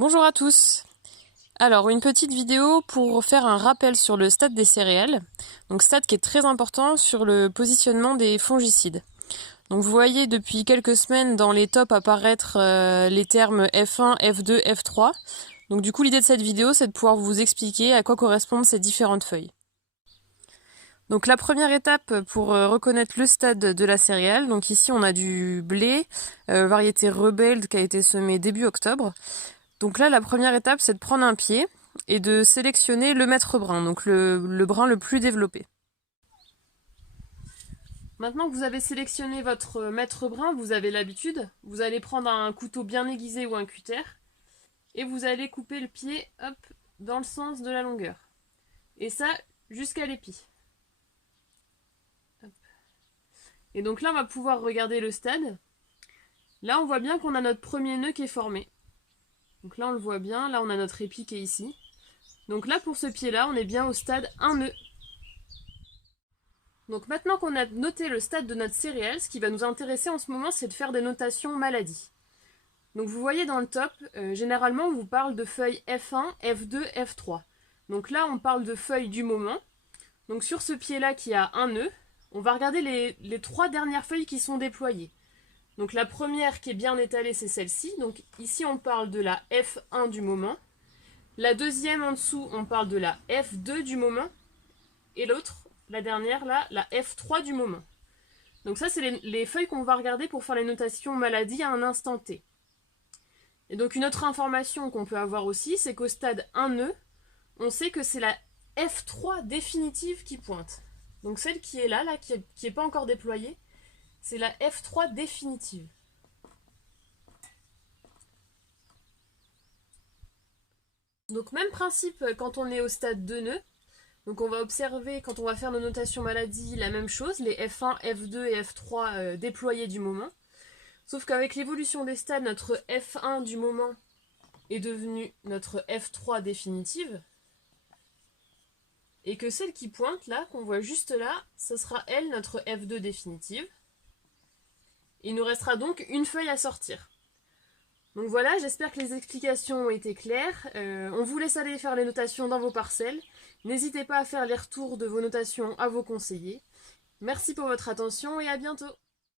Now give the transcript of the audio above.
Bonjour à tous. Alors, une petite vidéo pour faire un rappel sur le stade des céréales. Donc, stade qui est très important sur le positionnement des fongicides. Donc, vous voyez depuis quelques semaines dans les tops apparaître les termes F1, F2, F3. Donc, du coup, l'idée de cette vidéo, c'est de pouvoir vous expliquer à quoi correspondent ces différentes feuilles. Donc, la première étape pour reconnaître le stade de la céréale. Donc, ici, on a du blé, variété Rebelle qui a été semé début octobre. Donc là, la première étape, c'est de prendre un pied et de sélectionner le maître brun, donc le brin le plus développé. Maintenant que vous avez sélectionné votre maître brun, vous avez l'habitude, vous allez prendre un couteau bien aiguisé ou un cutter et vous allez couper le pied, hop, dans le sens de la longueur. Et ça, jusqu'à l'épi. Et donc là, on va pouvoir regarder le stade. Là, on voit bien qu'on a notre premier nœud qui est formé. Donc là, on le voit bien. Là, on a notre épi qui est ici. Donc là, pour ce pied-là, on est bien au stade 1 nœud. Donc maintenant qu'on a noté le stade de notre céréale, ce qui va nous intéresser en ce moment, c'est de faire des notations maladies. Donc vous voyez dans le top, généralement, on vous parle de feuilles F1, F2, F3. Donc là, on parle de feuilles du moment. Donc sur ce pied-là qui a un nœud, on va regarder les trois dernières feuilles qui sont déployées. Donc la première qui est bien étalée, c'est celle-ci. Donc ici, on parle de la F1 du moment. La deuxième en dessous, on parle de la F2 du moment. Et l'autre, la dernière là, la F3 du moment. Donc ça, c'est les feuilles qu'on va regarder pour faire les notations maladies à un instant T. Et donc une autre information qu'on peut avoir aussi, c'est qu'au stade 1 nœud, on sait que c'est la F3 définitive qui pointe. Donc celle qui est là qui n'est pas encore déployée, c'est la F3 définitive. Donc même principe quand on est au stade 2 nœuds. Donc on va observer, quand on va faire nos notations maladies, la même chose, les F1, F2 et F3 déployés du moment. Sauf qu'avec l'évolution des stades, notre F1 du moment est devenu notre F3 définitive. Et que celle qui pointe là, qu'on voit juste là, ce sera elle, notre F2 définitive. Il nous restera donc une feuille à sortir. Donc voilà, j'espère que les explications ont été claires. On vous laisse aller faire les notations dans vos parcelles. N'hésitez pas à faire les retours de vos notations à vos conseillers. Merci pour votre attention et à bientôt.